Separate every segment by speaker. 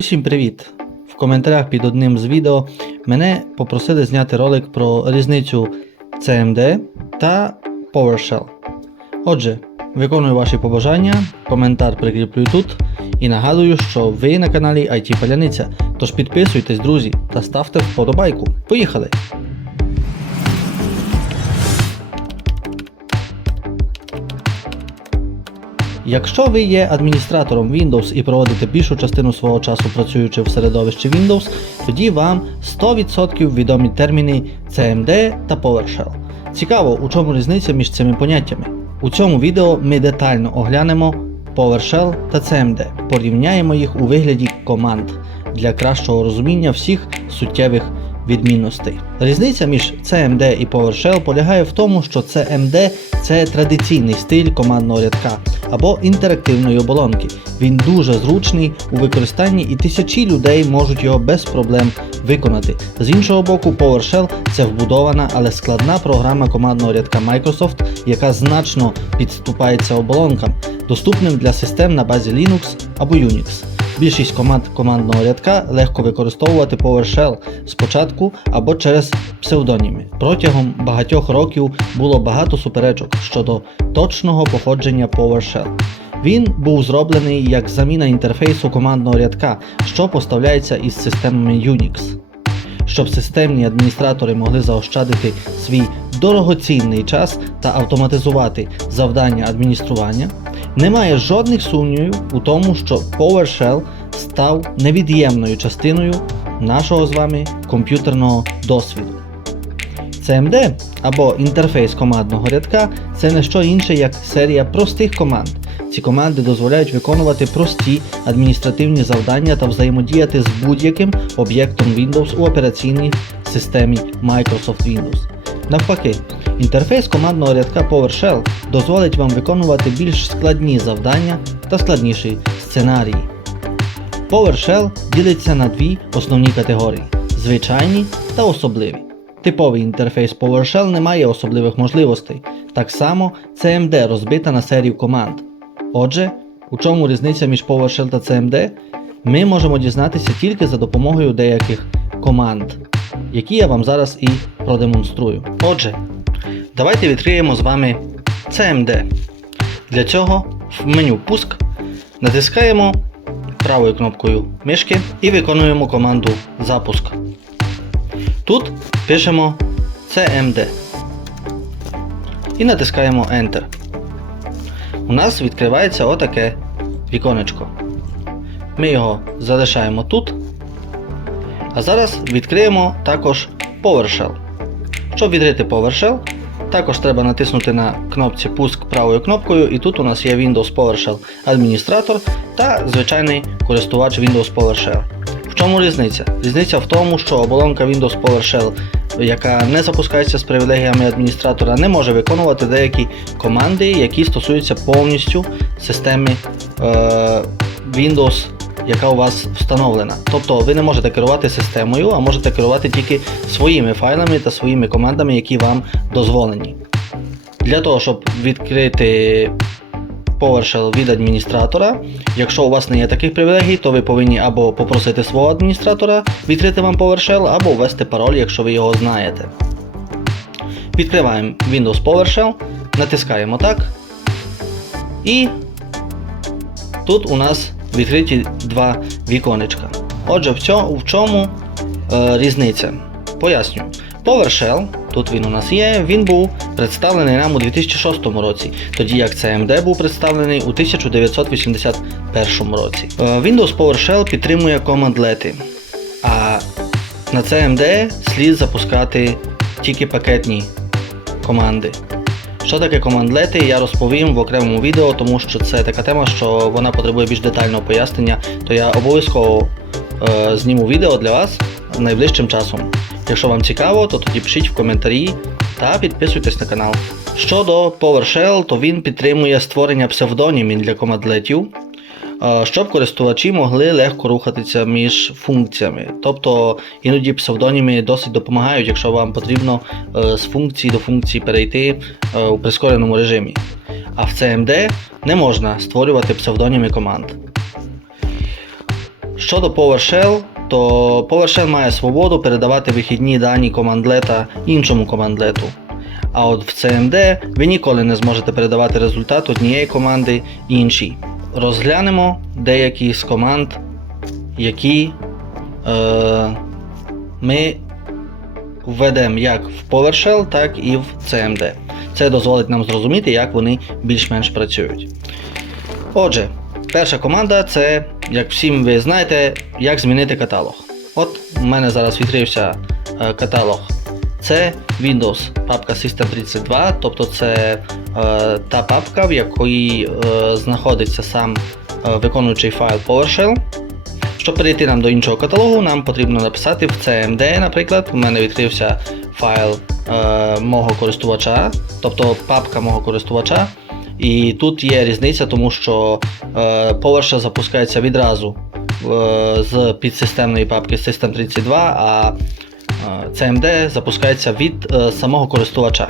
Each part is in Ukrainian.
Speaker 1: Всім привіт! В коментарях під одним з відео мене попросили зняти ролик про різницю CMD та PowerShell. Отже, виконую ваші побажання, коментар прикріплюю тут і нагадую, що ви на каналі IT Паляниця. Тож підписуйтесь, друзі, та ставте вподобайку. Поїхали! Якщо ви є адміністратором Windows і проводите більшу частину свого часу працюючи в середовищі Windows, тоді вам 100% відомі терміни CMD та PowerShell. Цікаво, у чому різниця між цими поняттями. У цьому відео ми детально оглянемо PowerShell та CMD, порівняємо їх у вигляді команд для кращого розуміння всіх суттєвих відмінностей. Різниця між CMD і PowerShell полягає в тому, що CMD це традиційний стиль командного рядка або інтерактивної оболонки. Він дуже зручний у використанні і тисячі людей можуть його без проблем виконати. З іншого боку, PowerShell це вбудована, але складна програма командного рядка Microsoft, яка значно підступається оболонкам, доступним для систем на базі Linux або Unix. Більшість команд командного рядка легко використовувати PowerShell спочатку або через псевдоніми. Протягом багатьох років було багато суперечок щодо точного походження PowerShell. Він був зроблений як заміна інтерфейсу командного рядка, що поставляється із системами Unix. Щоб системні адміністратори могли заощадити свій дорогоцінний час та автоматизувати завдання адміністрування, немає жодних сумнівів у тому, що PowerShell став невід'ємною частиною нашого з вами комп'ютерного досвіду. CMD або інтерфейс командного рядка це не що інше, як серія простих команд. Ці команди дозволяють виконувати прості адміністративні завдання та взаємодіяти з будь-яким об'єктом Windows у операційній системі Microsoft Windows. Навпаки, інтерфейс командного рядка PowerShell дозволить вам виконувати більш складні завдання та складніші сценарії. PowerShell ділиться на дві основні категорії звичайні та особливі. Типовий інтерфейс PowerShell не має особливих можливостей. Так само CMD розбита на серію команд. Отже, у чому різниця між PowerShell та CMD, ми можемо дізнатися тільки за допомогою деяких команд, які я вам зараз і продемонструю. Отже, давайте відкриємо з вами CMD. Для цього в меню Пуск натискаємо правою кнопкою мишки і виконуємо команду Запуск. Тут пишемо CMD і натискаємо Enter. У нас відкривається отаке віконечко. Ми його залишаємо тут. А зараз відкриємо також PowerShell. Щоб відкрити PowerShell, також треба натиснути на кнопці Пуск правою кнопкою, і тут у нас є Windows PowerShell адміністратор та звичайний користувач Windows PowerShell. В чому різниця? Різниця в тому, що оболонка Windows PowerShell, яка не запускається з привілегіями адміністратора, не може виконувати деякі команди, які стосуються повністю системи е, Windows, яка у вас встановлена. Тобто ви не можете керувати системою, а можете керувати тільки своїми файлами та своїми командами, які вам дозволені. Для того, щоб відкрити PowerShell від адміністратора. Якщо у вас не є таких привілегій, то ви повинні або попросити свого адміністратора відкрити вам PowerShell, або ввести пароль, якщо ви його знаєте. Відкриваємо Windows PowerShell, натискаємо так. І тут у нас відкриті два віконечка. Отже, в цьому, в чому е, різниця? Поясню. PowerShell, тут він у нас є, він був представлений нам у 2006 році, тоді як CMD був представлений у 1981 році. Е, Windows PowerShell підтримує командлети, а на CMD слід запускати тільки пакетні команди. Що таке командлети, я розповім в окремому відео, тому що це така тема, що вона потребує більш детального пояснення, то я обов'язково е, зніму відео для вас найближчим часом. Якщо вам цікаво, то тоді пишіть в коментарі та підписуйтесь на канал. Щодо PowerShell, то він підтримує створення псевдонімів для командлетів, щоб користувачі могли легко рухатися між функціями. Тобто іноді псевдоніми досить допомагають, якщо вам потрібно е, з функції до функції перейти е, у прискореному режимі. А в CMD не можна створювати псевдоніми команд. Щодо PowerShell, то PowerShell має свободу передавати вихідні дані командлета іншому командлету. А от в CMD ви ніколи не зможете передавати результат однієї команди іншій. Розглянемо деякі з команд, які е, ми введемо як в PowerShell, так і в CMD. Це дозволить нам зрозуміти, як вони більш-менш працюють. Отже, перша команда це, як всім ви знаєте, як змінити каталог. От у мене зараз відкрився е, каталог. Це Windows папка System32, тобто це е, та папка, в якій е, знаходиться сам е, виконуючий файл PowerShell. Щоб перейти нам до іншого каталогу, нам потрібно написати в CMD, наприклад, у мене відкрився файл е, мого користувача, тобто папка мого користувача. І тут є різниця, тому що е, PowerShell запускається відразу е, з підсистемної папки System32, а CMD запускається від е, самого користувача.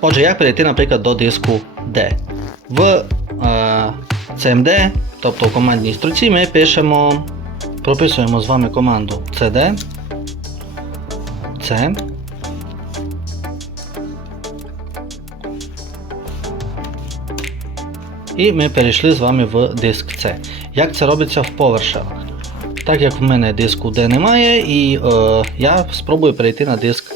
Speaker 1: Отже, як перейти, наприклад, до диску D. В е, CMD, тобто в командній строці, ми пишемо, прописуємо з вами команду CD, C, І ми перейшли з вами в диск C. Як це робиться в PowerShell? Так як в мене диску D немає, і е, я спробую перейти на диск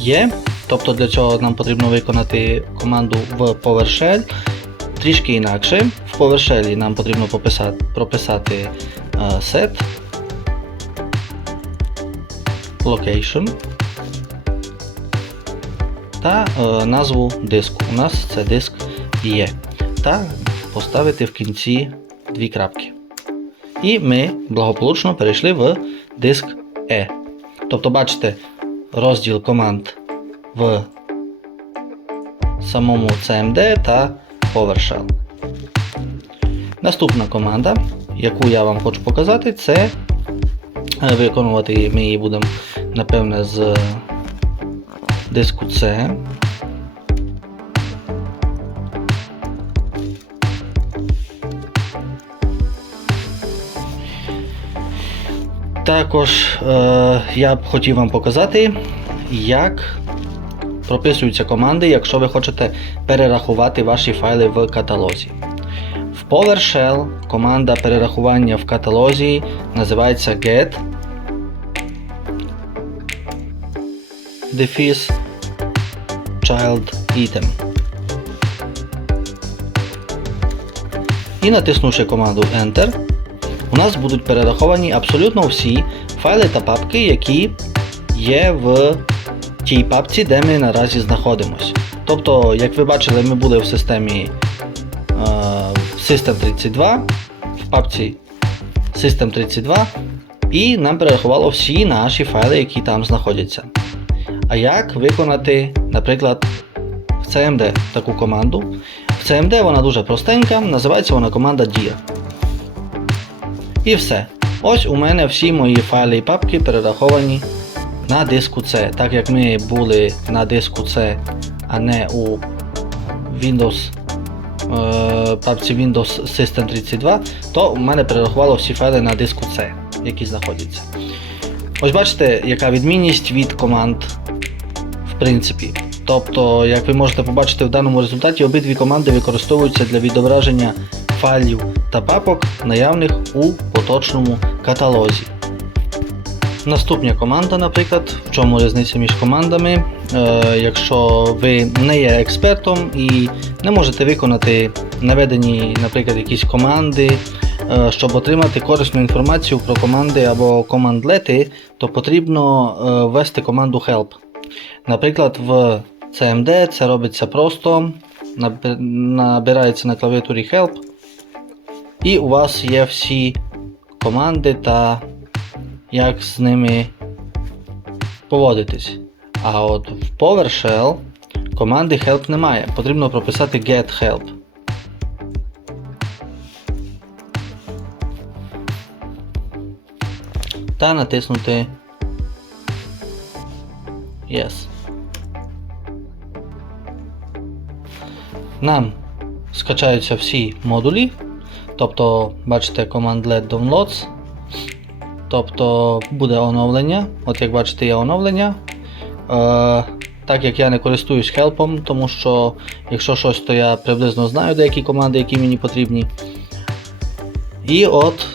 Speaker 1: E. Тобто для цього нам потрібно виконати команду в PowerShell. Трішки інакше. В PowerShell нам потрібно пописати, прописати е, set location та е, назву диску. У нас це диск є. Та поставити в кінці дві крапки. І ми благополучно перейшли в диск E. Тобто, бачите, розділ команд в самому CMD та PowerShell. Наступна команда, яку я вам хочу показати, це е, виконувати ми її будемо, напевне, з диску C. Також е, я б хотів вам показати, як прописуються команди, якщо ви хочете перерахувати ваші файли в каталозі. В PowerShell команда перерахування в каталозі називається get defis child item. І натиснувши команду Enter, у нас будуть перераховані абсолютно всі файли та папки, які є в тій папці, де ми наразі знаходимося. Тобто, як ви бачили, ми були в системі е, System32, в папці System32, і нам перерахувало всі наші файли, які там знаходяться. А як виконати, наприклад, в CMD таку команду? В CMD вона дуже простенька, називається вона команда dir. І все. Ось у мене всі мої файли і папки перераховані на диску C. Так як ми були на диску C, а не у Windows е, папці Windows System 32, то у мене перерахувало всі файли на диску C, які знаходяться. Ось бачите, яка відмінність від команд в принципі. Тобто, як ви можете побачити в даному результаті, обидві команди використовуються для відображення файлів та папок, наявних у поточному каталозі. Наступна команда, наприклад, в чому різниця між командами. Е, якщо ви не є експертом і не можете виконати наведені, наприклад, якісь команди, е, щоб отримати корисну інформацію про команди або командлети, то потрібно е, ввести команду help. Наприклад, в CMD це робиться просто, набирається на клавіатурі help, і у вас є всі команди та як з ними поводитись. А от в PowerShell команди help немає. Потрібно прописати get help. Та натиснути Yes. Нам скачаються всі модулі, Тобто, бачите, command LED downloads. Тобто буде оновлення. От як бачите, є оновлення. Е, так як я не користуюсь хелпом, тому що якщо щось, то я приблизно знаю деякі команди, які мені потрібні. І от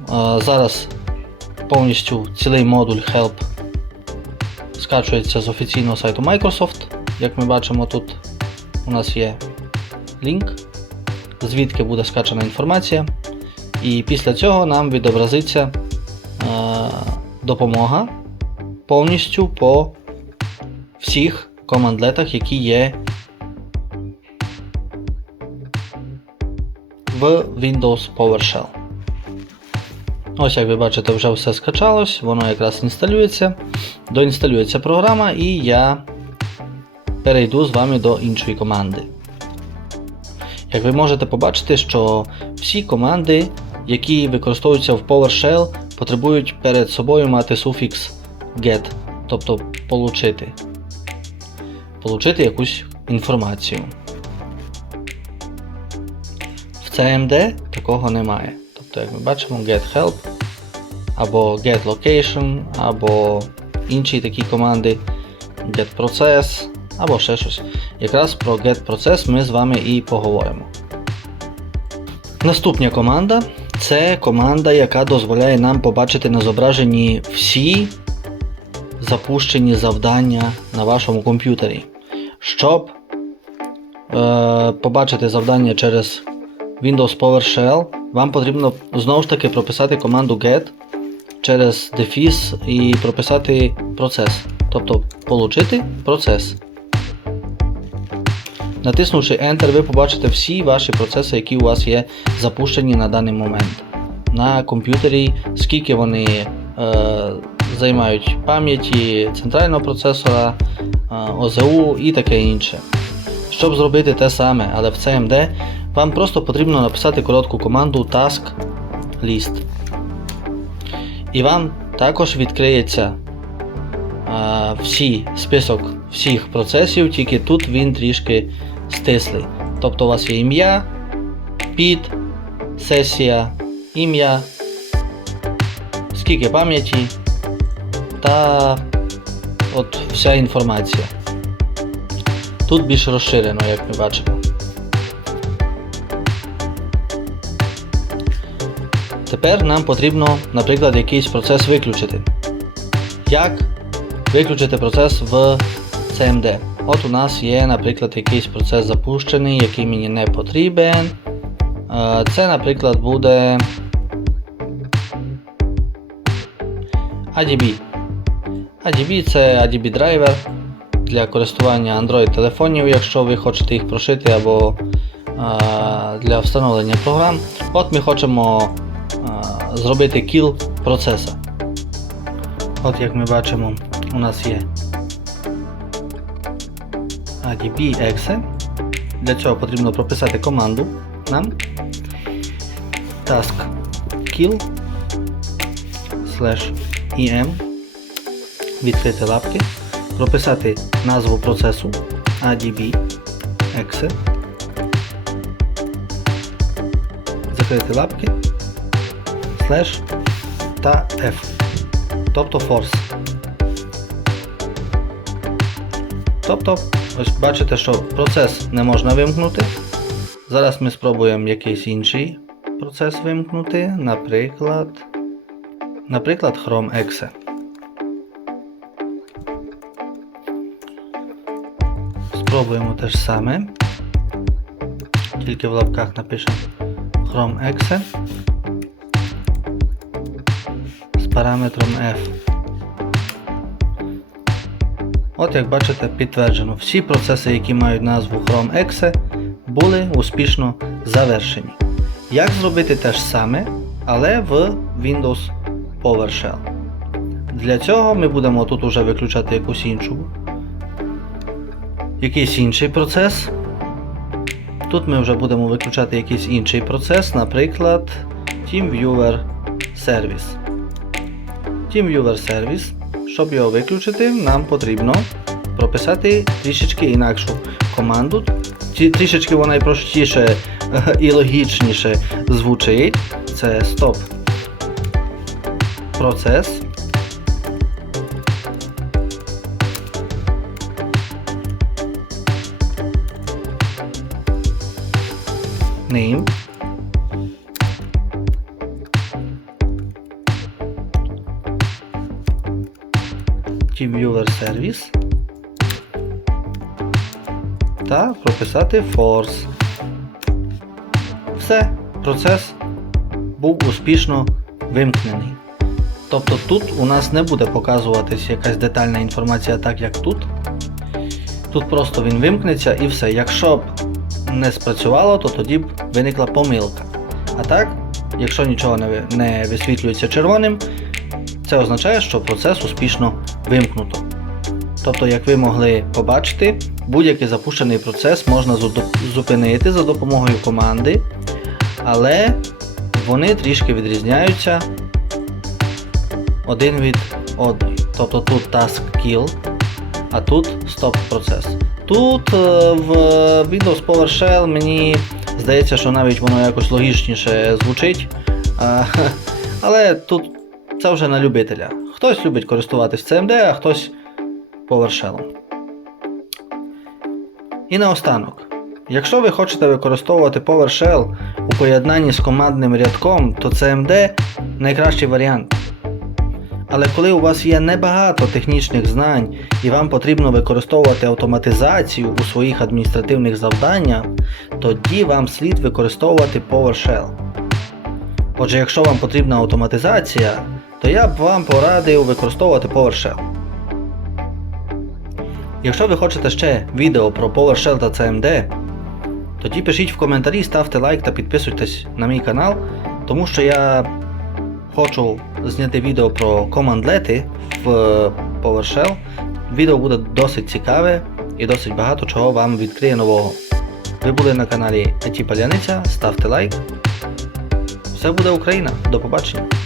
Speaker 1: е, зараз повністю цілий модуль Help скачується з офіційного сайту Microsoft. Як ми бачимо, тут у нас є лінк, звідки буде скачана інформація. І після цього нам відобразиться е, допомога повністю по всіх командлетах, які є в Windows PowerShell. Ось, як ви бачите, вже все скачалось, воно якраз інсталюється. Доінсталюється програма, і я перейду з вами до іншої команди. Як ви можете побачити, що всі команди, які використовуються в PowerShell, потребують перед собою мати суфікс get, тобто получити. Получити якусь інформацію. В CMD такого немає. Тобто, як ми бачимо, get help, або get location, або інші такі команди, get process, або ще щось. Якраз про get process ми з вами і поговоримо. Наступна команда це команда, яка дозволяє нам побачити на зображенні всі запущені завдання на вашому комп'ютері. Щоб е, побачити завдання через Windows PowerShell, вам потрібно знову ж таки прописати команду get через дефіс і прописати процес. Тобто получити процес. Натиснувши Enter, ви побачите всі ваші процеси, які у вас є запущені на даний момент. На комп'ютері, скільки вони е, займають пам'яті центрального процесора, е, ОЗУ і таке інше. Щоб зробити те саме, але в CMD, вам просто потрібно написати коротку команду task list. І вам також відкриється а, всі список всіх процесів, тільки тут він трішки стислий. Тобто у вас є ім'я, під, сесія, ім'я, скільки пам'яті та от вся інформація. Тут більш розширено, як ми бачимо. Тепер нам потрібно, наприклад, якийсь процес виключити. Як виключити процес в CMD? От у нас є, наприклад, якийсь процес запущений, який мені не потрібен. Е, Це, наприклад, буде ADB. ADB це ADB драйвер для користування Android телефонів, якщо ви хочете їх прошити, або е, для встановлення програм. От ми хочемо е, зробити kill процеса. От як ми бачимо, у нас є ADB exe. Для цього потрібно прописати команду нам. Task kill slash em відкрити лапки, прописати назву процесу ADB exe, закрити лапки, слеш та F, тобто force. Тобто, ось бачите, що процес не можна вимкнути. Зараз ми спробуємо якийсь інший процес вимкнути, наприклад, наприклад, Chrome Exe. Спробуємо те ж саме. Тільки в лапках напишемо Chrome Exe з параметром F. От як бачите, підтверджено, всі процеси, які мають назву Chrome Exe, були успішно завершені. Як зробити те ж саме, але в Windows PowerShell? Для цього ми будемо тут уже виключати якусь іншу, якийсь інший процес. Тут ми вже будемо виключати якийсь інший процес, наприклад, TeamViewer Service. TeamViewer Service. Щоб його виключити, нам потрібно прописати трішечки інакшу команду. Трішечки вона найпростіше і логічніше звучить, це стоп. Процес. TeamViewer Service та прописати Force. Все, процес був успішно вимкнений. Тобто тут у нас не буде показуватись якась детальна інформація, так як тут. Тут просто він вимкнеться і все. Якщо б не спрацювало, то тоді б виникла помилка. А так, якщо нічого не висвітлюється червоним, це означає, що процес успішно вимкнуто. Тобто, як ви могли побачити, будь-який запущений процес можна зупинити за допомогою команди, але вони трішки відрізняються один від одної. Тобто тут task kill, а тут стоп процес. Тут е, в Windows PowerShell мені здається, що навіть воно якось логічніше звучить. Але тут це вже на любителя. Хтось любить користуватись CMD, а хтось PowerShell. І наостанок. Якщо ви хочете використовувати PowerShell у поєднанні з командним рядком, то CMD найкращий варіант. Але коли у вас є небагато технічних знань і вам потрібно використовувати автоматизацію у своїх адміністративних завданнях, тоді вам слід використовувати PowerShell. Отже, якщо вам потрібна автоматизація, то я б вам порадив використовувати PowerShell. Якщо ви хочете ще відео про PowerShell та CMD, тоді пишіть в коментарі, ставте лайк та підписуйтесь на мій канал, тому що я хочу зняти відео про командлети в PowerShell. Відео буде досить цікаве і досить багато чого вам відкриє нового. Ви були на каналі IT Паляниця, ставте лайк. Все буде Україна. До побачення.